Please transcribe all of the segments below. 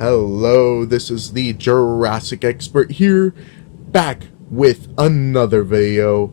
Hello, this is the Jurassic Expert here, back with another video,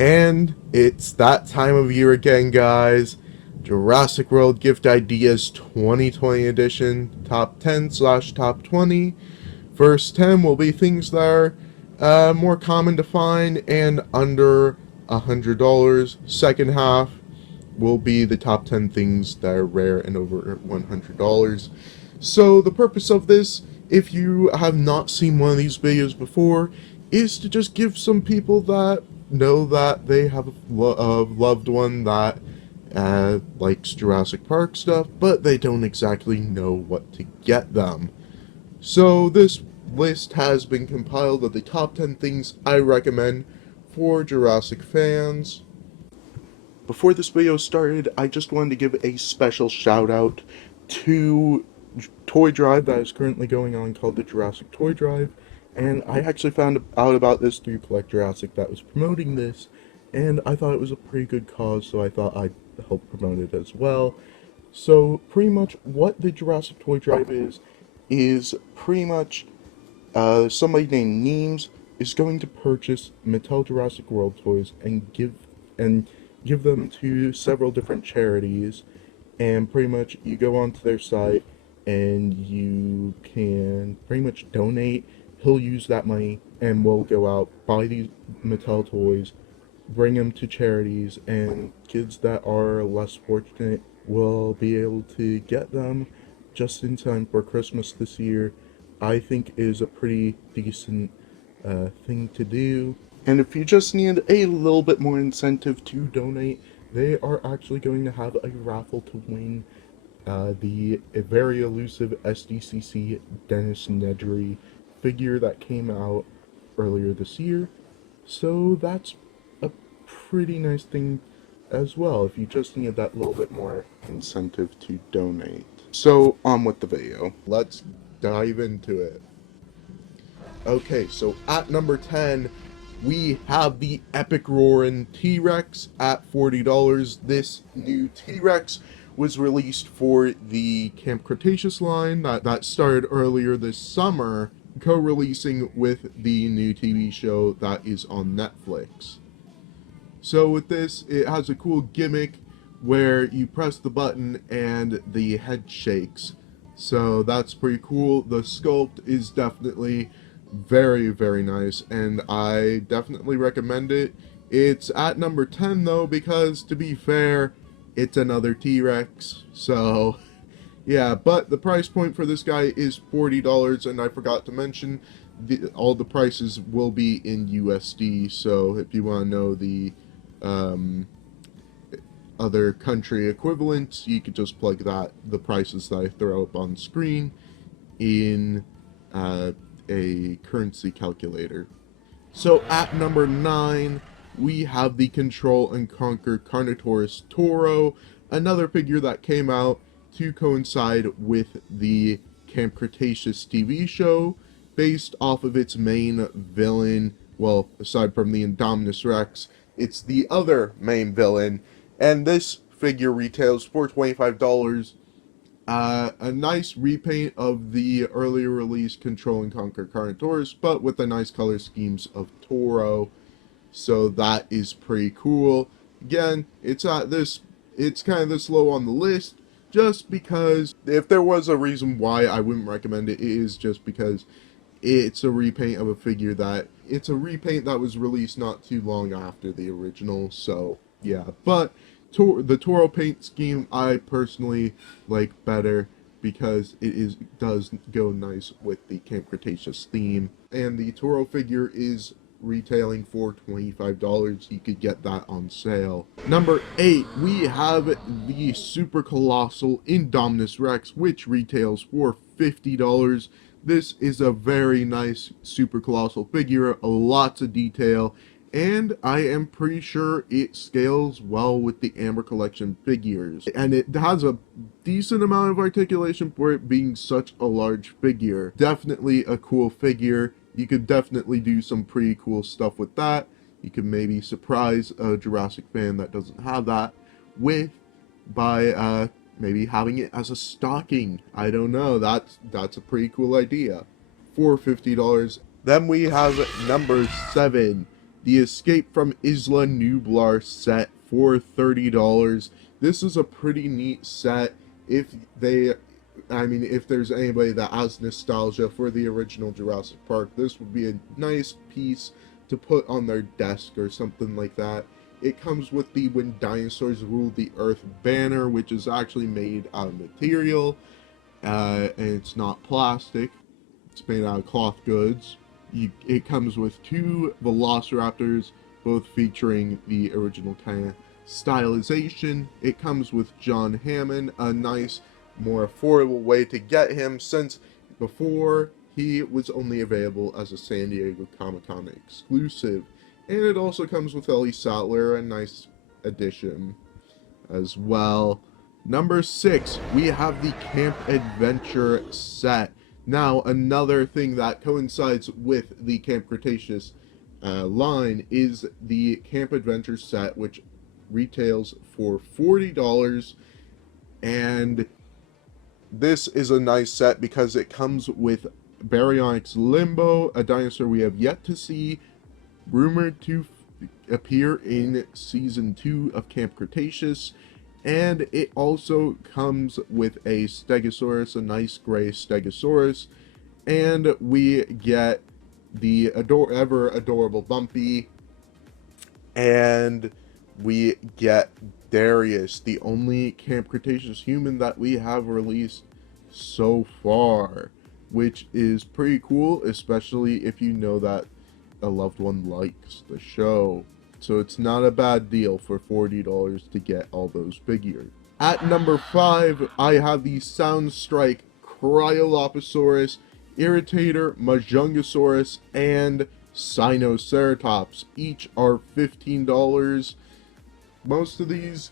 and it's that time of year again, guys. Jurassic World Gift Ideas 2020 edition, top 10 slash top 20. First 10 will be things that are more common to find and under $100. Second half will be the top 10 things that are rare and over $100. So the purpose of this, if you have not seen one of these videos before, is to just give some people that know that they have a loved one that likes Jurassic Park stuff, but they don't exactly know what to get them. So this list has been compiled of the top 10 things I recommend for Jurassic fans. Before this video started, I just wanted to give a special shout out to toy drive that is currently going on called the Jurassic Toy Drive, and I actually found out about this through Collect Jurassic that was promoting this, and I thought it was a pretty good cause, so I thought I'd help promote it as well. So pretty much what the Jurassic Toy Drive is pretty much somebody named Neems is going to purchase Mattel Jurassic World toys and give them to several different charities, and pretty much you go onto their site and you can pretty much donate. He'll use that money and we'll go out, buy these Mattel toys, bring them to charities, and kids that are less fortunate will be able to get them just in time for Christmas this year. I think is a pretty decent thing to do. And if you just need a little bit more incentive to donate, they are actually going to have a raffle to win the very elusive SDCC Dennis Nedry figure that came out earlier this year. So that's a pretty nice thing as well, if you just need that little bit more incentive to donate. So on with the video. Let's dive into it. Okay, so at number 10, we have the epic roaring T-Rex at $40. This new T-Rex was released for the Camp Cretaceous line that started earlier this summer, co-releasing with the new TV show that is on Netflix. So with this, it has a cool gimmick where you press the button and the head shakes. So that's pretty cool. The sculpt is definitely very, very nice, and I definitely recommend it. It's at number 10 though, because to be fair, it's another T-Rex, so yeah. But the price point for this guy is $40, and I forgot to mention all the prices will be in USD, so if you want to know the other country equivalents, you could just plug the prices that I throw up on screen in a currency calculator. So at number 9, we have the Control and Conquer Carnotaurus Toro, another figure that came out to coincide with the Camp Cretaceous TV show, based off of its main villain. Well, aside from the Indominus Rex, it's the other main villain, and this figure retails for $25. A nice repaint of the earlier release Control and Conquer Carnotaurus, but with the nice color schemes of Toro. So that is pretty cool. Again, it's kind of this low on the list, just because if there was a reason why I wouldn't recommend it, it is just because it's a repaint of a figure it's a repaint that was released not too long after the original. So yeah, but the Toro paint scheme I personally like better, because it does go nice with the Camp Cretaceous theme, and the Toro figure is retailing for $25. You could get that on sale. Number 8, we have the Super Colossal Indominus Rex, which retails for $50. This is a very nice Super Colossal figure, lots of detail, and I am pretty sure it scales well with the Amber Collection figures. And it has a decent amount of articulation for it being such a large figure. Definitely a cool figure. You could definitely do some pretty cool stuff with that. You could maybe surprise a Jurassic fan that doesn't have that by maybe having it as a stocking. I don't know. That's a pretty cool idea. For $50. Then we have number 7, the Escape from Isla Nublar set for $30. This is a pretty neat set. If there's anybody that has nostalgia for the original Jurassic Park, this would be a nice piece to put on their desk or something like that. It comes with the When Dinosaurs Ruled the Earth banner, which is actually made out of material, and it's not plastic. It's made out of cloth goods. It comes with 2 Velociraptors, both featuring the original kind of stylization. It comes with John Hammond, a nice, more affordable way to get him, since before he was only available as a San Diego Comic-Con exclusive. And it also comes with Ellie Sattler, a nice addition as well. Number 6, we have the Camp Adventure set. Now, another thing that coincides with the Camp Cretaceous line is the Camp Adventure set, which retails for $40. And this is a nice set because it comes with Baryonyx Limbo, a dinosaur we have yet to see, rumored to appear in Season 2 of Camp Cretaceous. And it also comes with a Stegosaurus, a nice gray Stegosaurus. And we get the ever adorable Bumpy. And we get Darius, the only Camp Cretaceous human that we have released so far. Which is pretty cool, especially if you know that a loved one likes the show. So it's not a bad deal for $40 to get all those figures. At number 5, I have the Soundstrike Cryoloposaurus, Irritator, Majungasaurus, and Sinoceratops. Each are $15. Most of these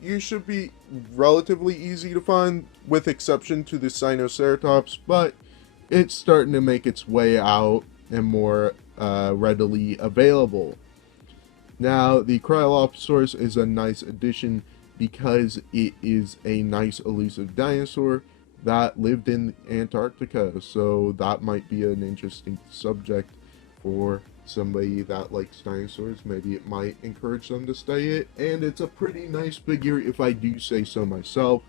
you should be relatively easy to find, with exception to the Sinoceratops, but it's starting to make its way out and more readily available. Now, the Cryoloposaurus is a nice addition because it is a nice elusive dinosaur that lived in Antarctica, so that might be an interesting subject for somebody that likes dinosaurs. Maybe it might encourage them to study it, and it's a pretty nice figure if I do say so myself.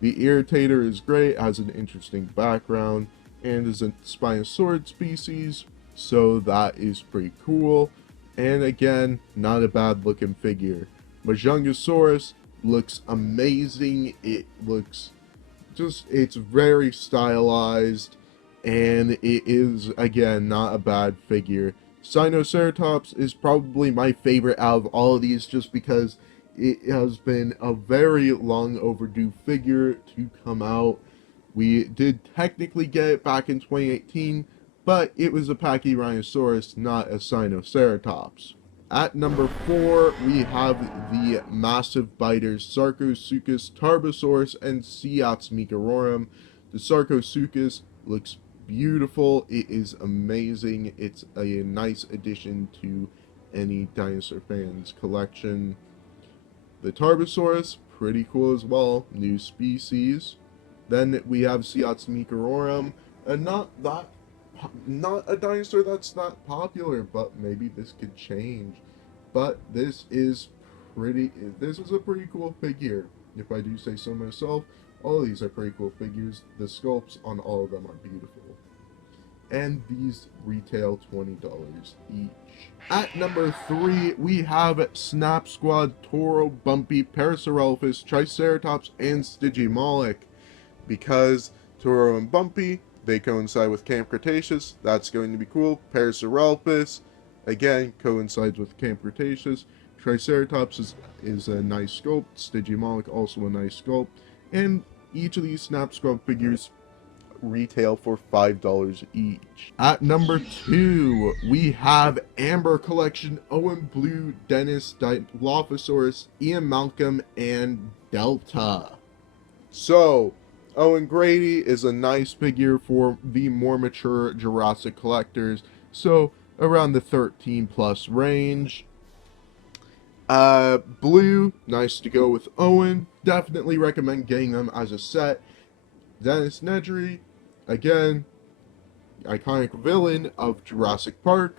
The Irritator is great, has an interesting background, and is a Spinosaurid species, so that is pretty cool. And again, not a bad looking figure. Majungasaurus looks amazing. It looks it's very stylized, and it is, again, not a bad figure. Sinoceratops is probably my favorite out of all of these, just because it has been a very long overdue figure to come out. We did technically get it back in 2018, but it was a Pachyrhinosaurus, not a Sinoceratops. At number 4, we have the massive biters Sarcosuchus, Tarbosaurus, and Siatsmicororum. The Sarcosuchus looks beautiful. It is amazing. It's a nice addition to any dinosaur fan's collection. The Tarbosaurus, pretty cool as well. New species. Then we have Siatsmicororum, and not a dinosaur that's not popular, but maybe this could change. But this is a pretty cool figure, if I do say so myself. All of these are pretty cool figures. The sculpts on all of them are beautiful. And these retail $20 each. At number 3, we have Snap Squad, Toro, Bumpy, Parasaurolophus, Triceratops, and Stygimoloch. Because Toro and Bumpy, they coincide with Camp Cretaceous. That's going to be cool. Parasaurolophus, again, coincides with Camp Cretaceous. Triceratops is a nice sculpt. Stygimoloch, also a nice sculpt. And each of these Snap Squad figures retail for $5 each. At number 2, we have Amber Collection, Owen Blue, Dennis, Dilophosaurus, Ian Malcolm, and Delta. So, Owen Grady is a nice figure for the more mature Jurassic collectors, so around the 13 plus range. Blue, nice to go with Owen. Definitely recommend getting them as a set. Dennis Nedry, again, iconic villain of Jurassic Park.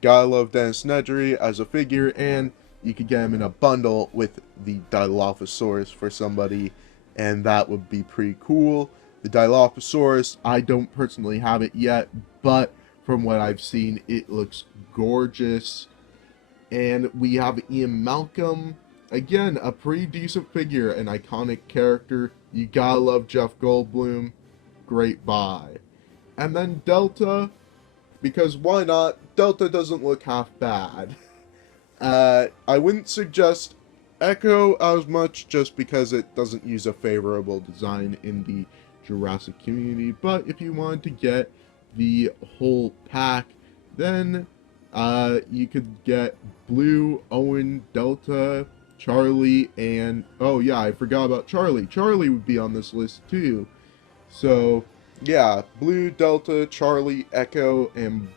Gotta love Dennis Nedry as a figure, and you could get him in a bundle with the Dilophosaurus for somebody, and that would be pretty cool. The Dilophosaurus, I don't personally have it yet, but from what I've seen, it looks gorgeous. And we have Ian Malcolm, again, a pretty decent figure, an iconic character. You gotta love Jeff Goldblum, great buy. And then Delta, because why not? Delta doesn't look half bad. I wouldn't suggest Echo as much just because it doesn't use a favorable design in the Jurassic community, but if you wanted to get the whole pack, then you could get Blue, Owen, Delta, Charlie, and oh yeah, I forgot about Charlie. Charlie would be on this list too. So yeah, Blue, Delta, Charlie, Echo, and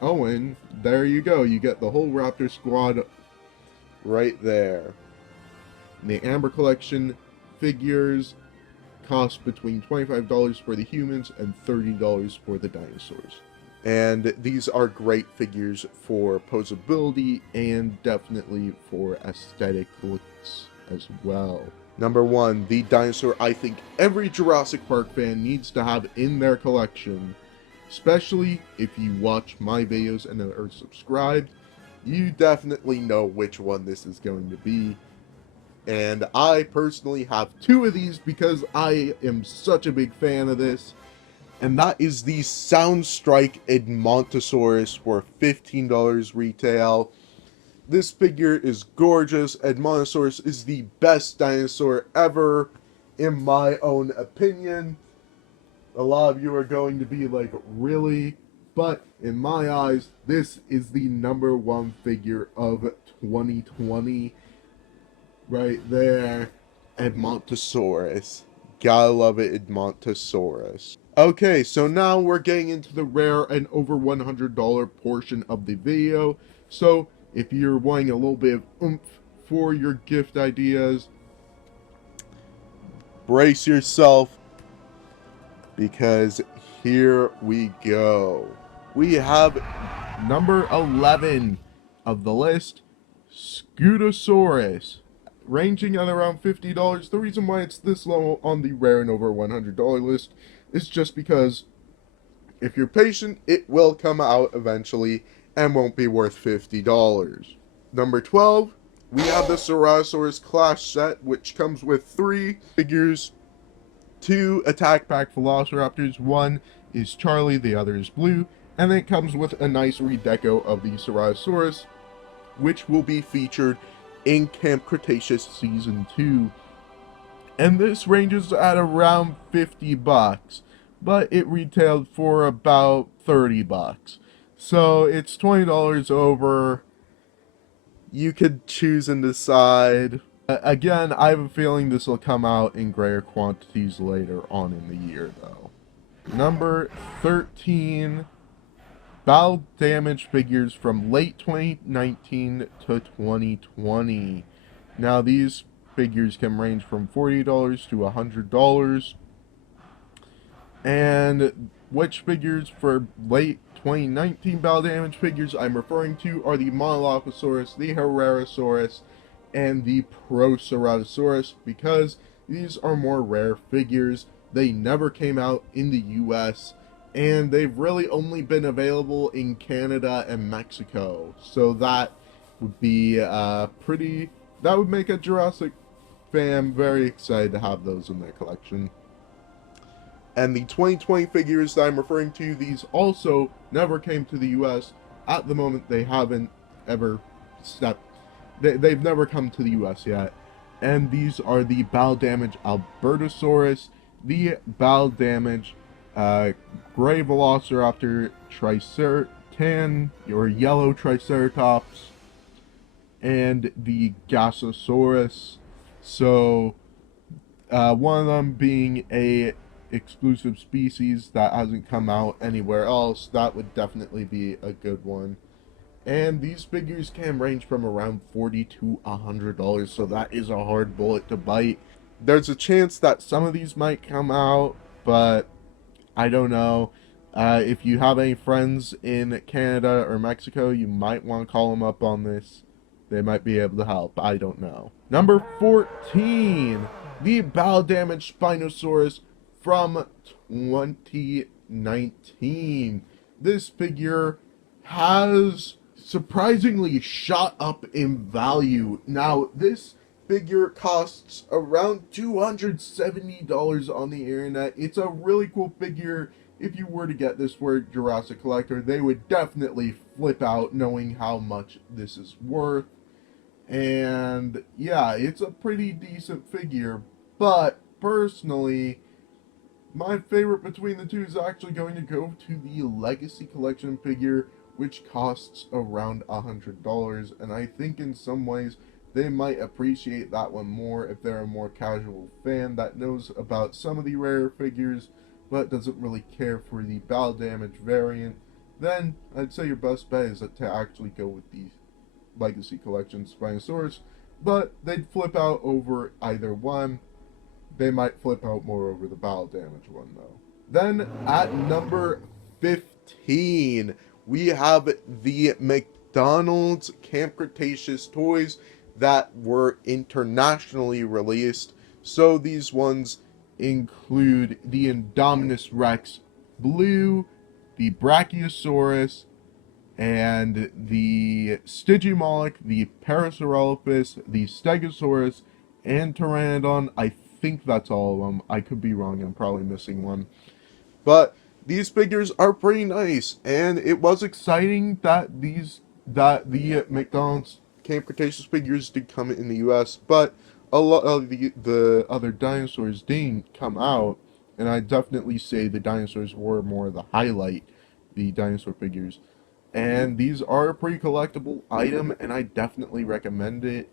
Owen. There you go. You get the whole Raptor squad right there. The Amber Collection figures cost between $25 for the humans and $30 for the dinosaurs. And these are great figures for posability and definitely for aesthetic looks as well. Number 1, the dinosaur I think every Jurassic Park fan needs to have in their collection. Especially if you watch my videos and are subscribed, you definitely know which one this is going to be. And I personally have 2 of these because I am such a big fan of this. And that is the Soundstrike Edmontosaurus for $15 retail. This figure is gorgeous. Edmontosaurus is the best dinosaur ever, in my own opinion. A lot of you are going to be like, really? But in my eyes, this is the #1 figure of 2020. Right there. Edmontosaurus. Gotta love it, Edmontosaurus. Okay, so now we're getting into the rare and over $100 portion of the video. So if you're wanting a little bit of oomph for your gift ideas, brace yourself, because here we go. We have number 11 of the list, Scutosaurus, ranging at around $50. The reason why it's this low on the rare and over $100 list is just because if you're patient, it will come out eventually and won't be worth $50. Number 12, we have the Sarasares Clash set, which comes with 3 figures, 2 Attack Pack Velociraptors, 1 is Charlie, the other is Blue, and then it comes with a nice redeco of the Sarasaurus, which will be featured in Camp Cretaceous Season 2. And this ranges at around $50, but it retailed for about $30. So it's $20 over. You could choose and decide. Again, I have a feeling this will come out in greater quantities later on in the year, though. Number 13, Bowel damage figures from late 2019 to 2020. Now, these figures can range from $40 to $100. And which figures for late 2019 Bowel damage figures I'm referring to are the Monolophosaurus, the Herrerasaurus, and the Proceratosaurus, because these are more rare figures. They never came out in the US, and they've really only been available in Canada and Mexico. So that would be that would make a Jurassic fan very excited to have those in their collection. And the 2020 figures that I'm referring to, these also never came to the US. At the moment, they haven't ever they've never come to the US yet. And these are the Bowel damage Albertosaurus, the Bowel damage Gray Velociraptor Triceratan, your yellow Triceratops, and the Gasosaurus. So, one of them being a exclusive species that hasn't come out anywhere else. That would definitely be a good one. And these figures can range from around $40 to $100, so that is a hard bullet to bite. There's a chance that some of these might come out, but I don't know. If you have any friends in Canada or Mexico, you might want to call them up on this. They might be able to help. I don't know. Number 14, the Bowel Damage Spinosaurus from 2019. This figure has surprisingly shot up in value. Now, this figure costs around $270 on the internet. It's a really cool figure. If you were to get this for a Jurassic collector, they would definitely flip out knowing how much this is worth. And yeah, it's a pretty decent figure, but personally, my favorite between the two is actually going to go to the Legacy Collection figure, which costs around $100, and I think in some ways they might appreciate that one more if they're a more casual fan that knows about some of the rare figures but doesn't really care for the Bowel Damage variant. Then I'd say your best bet is to actually go with the Legacy Collection Spinosaurus, but they'd flip out over either one. They might flip out more over the Bowel Damage one, though. Then, at number 15, we have the McDonald's Camp Cretaceous toys that were internationally released. So these ones include the Indominus Rex Blue, the Brachiosaurus, and the Stygimoloch, the Parasaurolophus, the Stegosaurus, and Pteranodon. I think that's all of them. I could be wrong. I'm probably missing one. But these figures are pretty nice, and it was exciting that the McDonald's Camp Cretaceous figures did come in the U.S., but a lot of the other dinosaurs didn't come out, and I definitely say the dinosaurs were more the highlight, the dinosaur figures. And these are a pretty collectible item, and I definitely recommend it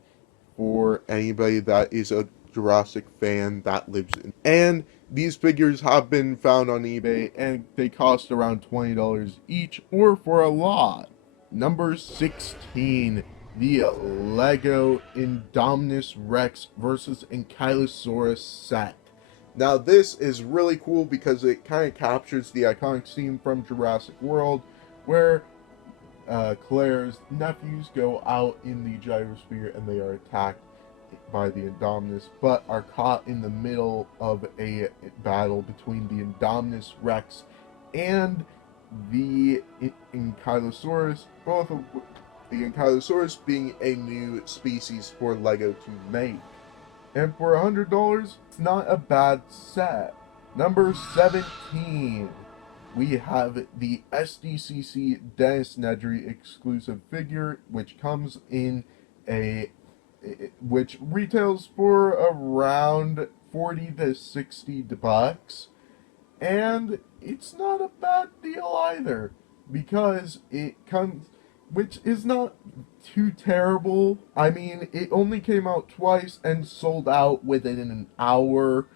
for anybody that is a Jurassic fan that lives in. And these figures have been found on eBay, and they cost around $20 each, or for a lot. Number 16, the Lego Indominus Rex versus Ankylosaurus set. Now this is really cool because it kind of captures the iconic scene from Jurassic World, where Claire's nephews go out in the gyrosphere and they are attacked by the Indominus, but are caught in the middle of a battle between the Indominus Rex and the Ankylosaurus, both of the Ankylosaurus being a new species for LEGO to make. And for $100, it's not a bad set. Number 17, we have the SDCC Dennis Nedry exclusive figure, which comes in which retails for around $40 to $60, and it's not a bad deal either, because it comes, which is not too terrible. I mean, it only came out twice and sold out within an hour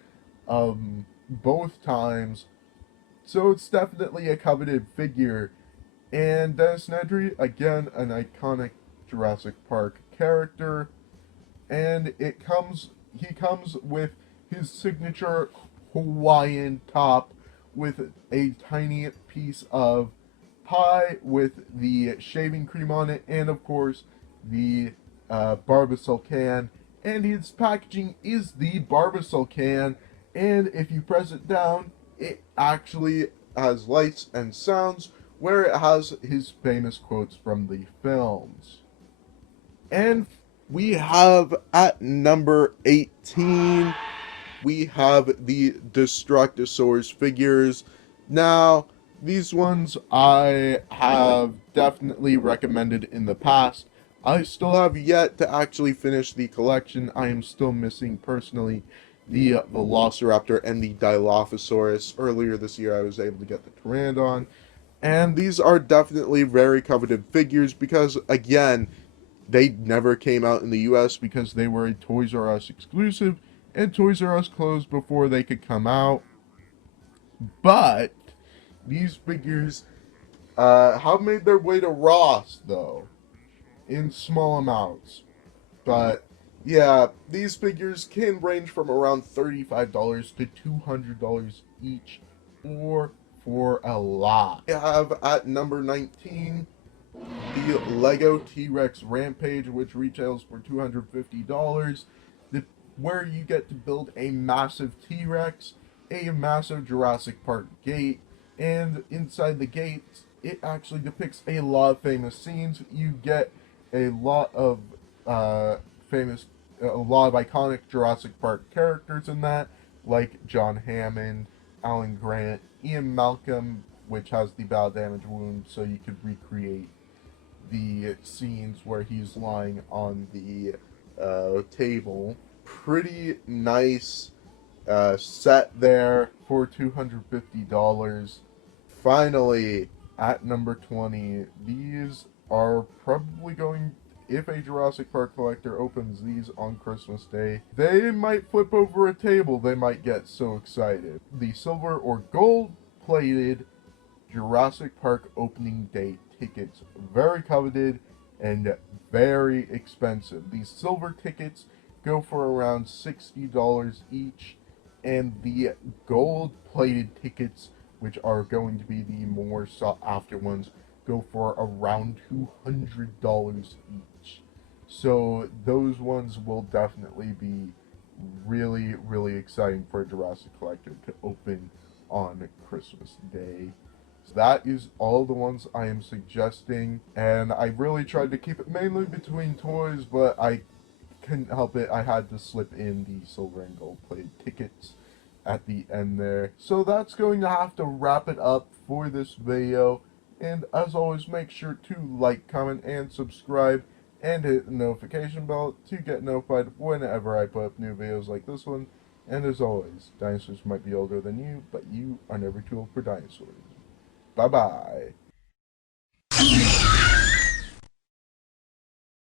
both times, so it's definitely a coveted figure. And Dennis Nedry, again, an iconic Jurassic Park character, and he comes with his signature Hawaiian top with a tiny piece of pie with the shaving cream on it, and of course the Barbasol can, and his packaging is the Barbasol can, and if you press it down, it actually has lights and sounds, where it has his famous quotes from the films. And we have at number 18, we have the Destructosaurus figures. Now, these ones I have definitely recommended in the past. I still have yet to actually finish the collection. I am still missing, personally, the Velociraptor and the Dilophosaurus. Earlier this year, I was able to get the Pteranodon. And these are definitely very coveted figures because, again, they never came out in the US because they were a Toys R Us exclusive, and Toys R Us closed before they could come out. But these figures have made their way to Ross, though, in small amounts. But yeah, these figures can range from around $35 to $200 each, or for a lot. We have at number 19 the Lego TRex Rampage, which retails for $250, where you get to build a massive T-Rex, a massive Jurassic Park gate, and inside the gate, it actually depicts a lot of famous scenes. You get a lot of a lot of iconic Jurassic Park characters in that, like John Hammond, Alan Grant, Ian Malcolm, which has the battle damage wound, so you could recreate the scenes where he's lying on the table. Pretty nice set there for $250. Finally, at number 20, these are probably going, if a Jurassic Park collector opens these on Christmas Day, they might flip over a table, they might get so excited. The silver or gold plated Jurassic Park opening day tickets, very coveted and very expensive. These silver tickets go for around $60 each, and the gold plated tickets, which are going to be the more sought after ones, go for around $200 each. So those ones will definitely be really, really exciting for a Jurassic collector to open on Christmas Day. So that is all the ones I am suggesting, and I really tried to keep it mainly between toys, but I couldn't help it. I had to slip in the silver and gold plated tickets at the end there. So that's going to have to wrap it up for this video, and as always, make sure to like, comment, and subscribe, and hit the notification bell to get notified whenever I put up new videos like this one. And as always, dinosaurs might be older than you, but you are never too old for dinosaurs. Bye-bye.